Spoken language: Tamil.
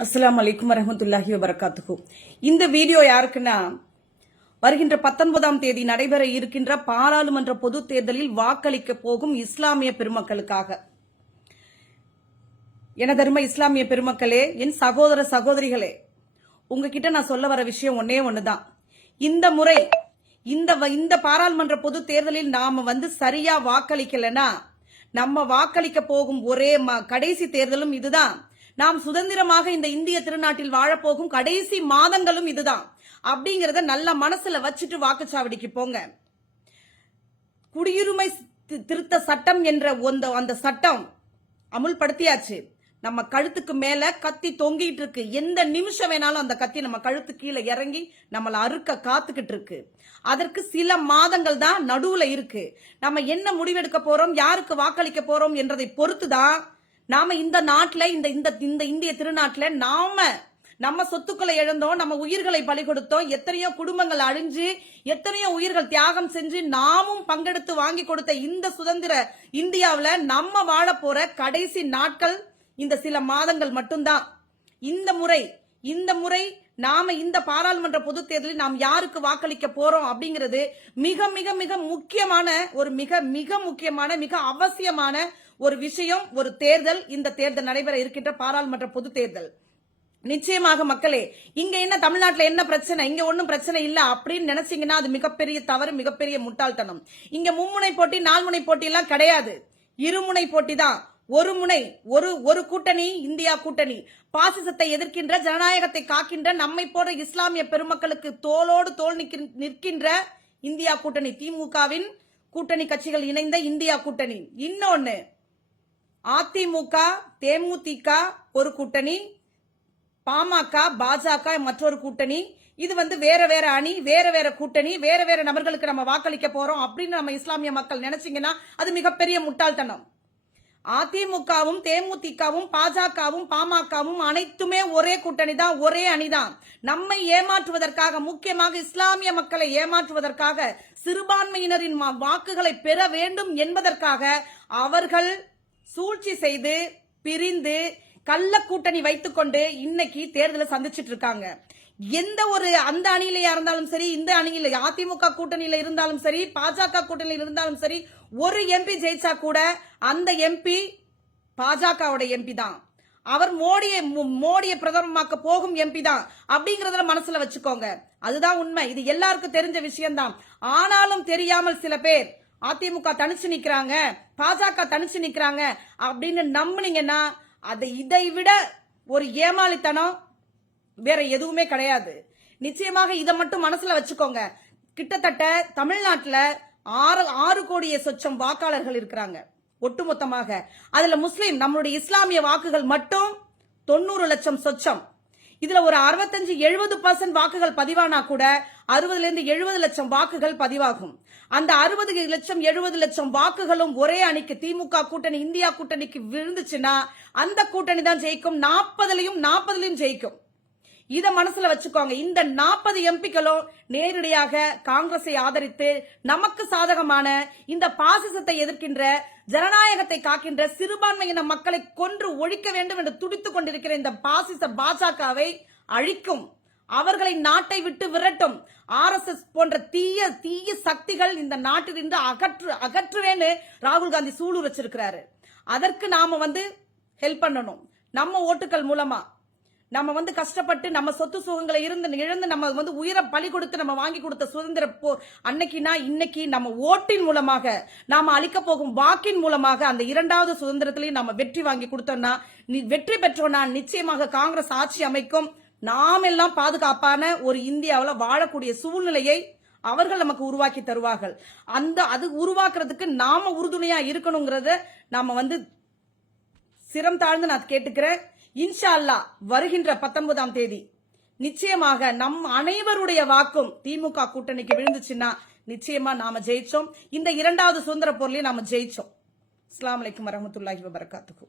அஸ்ஸலாமு அலைக்கும் வரஹ்மத்துல்லாஹி வபரகாத்துஹு. இந்த வீடியோ யாருக்குன்னா, வருகின்ற 19ஆம் தேதி நடைபெற இருக்கின்ற பாராளுமன்ற பொது தேர்தலில் வாக்களிக்க போகும் இஸ்லாமிய பெருமக்களுக்காக. எனதருமை இஸ்லாமிய பெருமக்களே, என் சகோதர சகோதரிகளே, உங்ககிட்ட நான் சொல்ல வர விஷயம் ஒன்னே ஒண்ணுதான். இந்த முறை இந்த பாராளுமன்ற பொது தேர்தலில் நாம சரியா வாக்களிக்கலனா, நம்ம வாக்களிக்க போகும் ஒரே கடைசி தேர்தலும் இதுதான். நாம் சுதந்திரமாக இந்த இந்திய திருநாட்டில் வாழப்போகும் கடைசி மாதங்களும் இதுதான் அப்படிங்கறத நல்ல மனசுல வச்சுட்டு வாக்குச்சாவடிக்கு போங்க. குடியுரிமை திருத்த சட்டம் என்ற அந்த சட்டம் அமுல்படுத்தியாச்சு. நம்ம கழுத்துக்கு மேல கத்தி தொங்கிட்டு இருக்கு. எந்த நிமிஷம் வேணாலும் அந்த கத்தி நம்ம கழுத்து கீழே இறங்கி நம்மள அறுக்க காத்துக்கிட்டு இருக்கு. அதற்கு சில மாதங்கள் தான் நடுவுல இருக்கு. நம்ம என்ன முடிவெடுக்க போறோம், யாருக்கு வாக்களிக்க போறோம் என்றதை பொறுத்துதான் நாம இந்த நாட்டுல இந்த இந்திய திருநாட்டுல நம்ம சொத்துக்களை இழந்தோம், நம்ம உயிர்களை பலி கொடுத்தோம், எத்தனையோ குடும்பங்கள் அழிஞ்சு, எத்தனையோ உயிர்கள் தியாகம் செஞ்சு நாமும் பங்கெடுத்து வாங்கி கொடுத்த இந்த சுதந்திர இந்தியாவில நம்ம வாழ போற கடைசி நாட்கள் இந்த சில மாதங்கள் மட்டும்தான். இந்த முறை நாம இந்த பாராளுமன்ற பொது தேர்தலில் நாம் யாருக்கு வாக்களிக்க போறோம் அப்படிங்கிறது மிக மிக மிக முக்கியமான மிக அவசியமான ஒரு விஷயம். ஒரு தேர்தல், இந்த தேர்தல் நடைபெற இருக்கின்ற பாராளுமன்ற பொது தேர்தல். நிச்சயமாக மக்களே, இங்க என்ன தமிழ்நாட்டுல என்ன பிரச்சனை, இங்க ஒன்னும் பிரச்சனை இல்ல அப்படின்னு நினைச்சீங்கன்னா அது மிகப்பெரிய தவறு, மிகப்பெரிய முட்டாள்தனம். இங்க மும்முனை போட்டி, நால்முனை போட்டி எல்லாம் கிடையாது. இருமுனை போட்டி தான். ஒரு கூட்டணி, இந்தியா கூட்டணி. பாசிசத்தை எதிர்க்கின்ற, ஜனநாயகத்தை காக்கின்ற, நம்மை போன்ற இஸ்லாமிய பெருமக்களுக்கு தோளோடு தோள் நிற்கின்ற இந்தியா கூட்டணி, திமுகவின் கூட்டணி கட்சிகள் இணைந்த இந்தியா கூட்டணி. இன்னொன்னு அதிமுக, தேமுதிக ஒரு கூட்டணி, பாமக, பாஜக மற்றொரு கூட்டணி. இது வேற அணி, வேற கூட்டணி, வேற நபர்களுக்கு நம்ம வாக்களிக்க போறோம் அப்படின்னு நம்ம இஸ்லாமிய மக்கள் நினைச்சீங்கன்னா அது மிகப்பெரிய முட்டாள்தனம். அதிமுகவும், தேமுதிகவும், பாஜகவும், பாமகவும் அனைத்துமே ஒரே கூட்டணி தான், ஒரே அணிதான். நம்மை ஏமாற்றுவதற்காக, முக்கியமாக இஸ்லாமிய மக்களை ஏமாற்றுவதற்காக, சிறுபான்மையினரின் வாக்குகளை பெற வேண்டும் என்பதற்காக அவர்கள் சூழ்ச்சி செய்து பிரிந்து கள்ள கூட்டணி வைத்துக் கொண்டு இன்னைக்கு தேர்தலை சந்திச்சிட்டு இருக்காங்க. எந்த ஒரு அந்த அணியிலையா இருந்தாலும் சரி, இந்த அணியில அதிமுக கூட்டணியில இருந்தாலும் சரி, பாஜக கூட்டணியில இருந்தாலும் சரி, ஒரு எம்பி ஜெயிச்சா கூட அந்த எம்பி பாஜகவோட எம்பி தான். அவர் மோடியை பிரதமராக்க போகும் எம்பி தான் அப்படிங்கறத மனசுல வச்சுக்கோங்க. அதுதான் உண்மை. இது எல்லாருக்கும் தெரிஞ்ச விஷயம்தான். ஆனாலும் தெரியாமல் சில பேர் அதிமுக தனிச்சு நிக்கிறாங்க, பாஜக தனிச்சு நிக்கிறாங்க அப்படின்னு நம்புனீங்கன்னா இதை விட ஒரு ஏமாளித்தனம் வேற எதுவுமே கிடையாது. நிச்சயமாக இதை மட்டும் மனசுல வச்சுக்கோங்க. கிட்டத்தட்ட தமிழ்நாட்டுல 6 கோடியே சொச்சம் வாக்காளர்கள் இருக்கிறாங்க ஒட்டுமொத்தமாக. அதுல முஸ்லிம், நம்மளுடைய இஸ்லாமிய வாக்குகள் மட்டும் 90 லட்சம் சொச்சம். இதுல ஒரு 65-70% வாக்குகள் பதிவானா கூட 60-70 லட்சம் வாக்குகள் பதிவாகும். அந்த 60 லட்சம் 70 லட்சம் வாக்குகளும் ஒரே அணிக்கு, திமுக கூட்டணி, இந்தியா கூட்டணிக்கு விழுந்துச்சுன்னா அந்த கூட்டணி தான் ஜெயிக்கும். 40 ஜெயிக்கும். இத மனசுல வச்சுக்கோங்க. இந்த 40 எம்பிக்களும் நேரடியாக காங்கிரஸை ஆதரித்து நமக்கு சாதகமான இந்த பாசிசத்தை எதிர்க்கின்ற, ஜனநாயகத்தை காக்கின்ற, சிறுபான்மையின மக்களை கொன்று ஒழிக்க வேண்டும் என்று துடித்துக் கொண்டிருக்கிற இந்த பாசிச பாஜகவை அழிக்கும். அவர்களை நாட்டை விட்டு விரட்டும். RSS போன்ற தீய சக்திகள் இந்த நாட்டிலிருந்து அகற்றுவேன்னு ராகுல் காந்தி சூழல் வச்சிருக்கிறாரு. அதற்கு நாம ஹெல்ப் பண்ணணும். நம்ம ஓட்டுகள் மூலமா நம்ம கஷ்டப்பட்டு நம்ம சொத்து சுகங்களை இழந்து நம்ம உயிரை பலி கொடுத்து நம்ம வாங்கி கொடுத்த சுதந்திர அன்னைக்குனா இன்னைக்கு நம்ம ஓட்டின் மூலமாக, நாம அளிக்க போகும் வாக்கின் மூலமாக அந்த 2வது சுதந்திரத்திலையும் நம்ம வெற்றி வாங்கி கொடுத்தோம்னா, வெற்றி பெற்றோம்னா நிச்சயமாக காங்கிரஸ் ஆட்சி அமைக்கும். நாம் எல்லாம் பாதுகாப்பான ஒரு இந்தியாவில் வாழக்கூடிய சூழ்நிலையை அவர்கள் நமக்கு உருவாக்கி தருவார்கள். அது உருவாக்குறதுக்கு நாம உறுதுணையா இருக்கணுங்கிறத நாம சிரம் தாழ்ந்து நான் கேட்டுக்கிறேன். இன்ஷா அல்லாஹ் வருகின்ற 19ஆம் தேதி நிச்சயமாக நம் அனைவருடைய வாக்கும் திமுக கூட்டணிக்கு விழுந்துச்சுன்னா நிச்சயமா நாம ஜெயிச்சோம். இந்த 2வது சுதந்திர போர்லயும் நாம ஜெயிச்சோம். அஸ்ஸலாமு அலைக்கும் வரஹ்மத்துல்லாஹி வபரகாத்துஹு.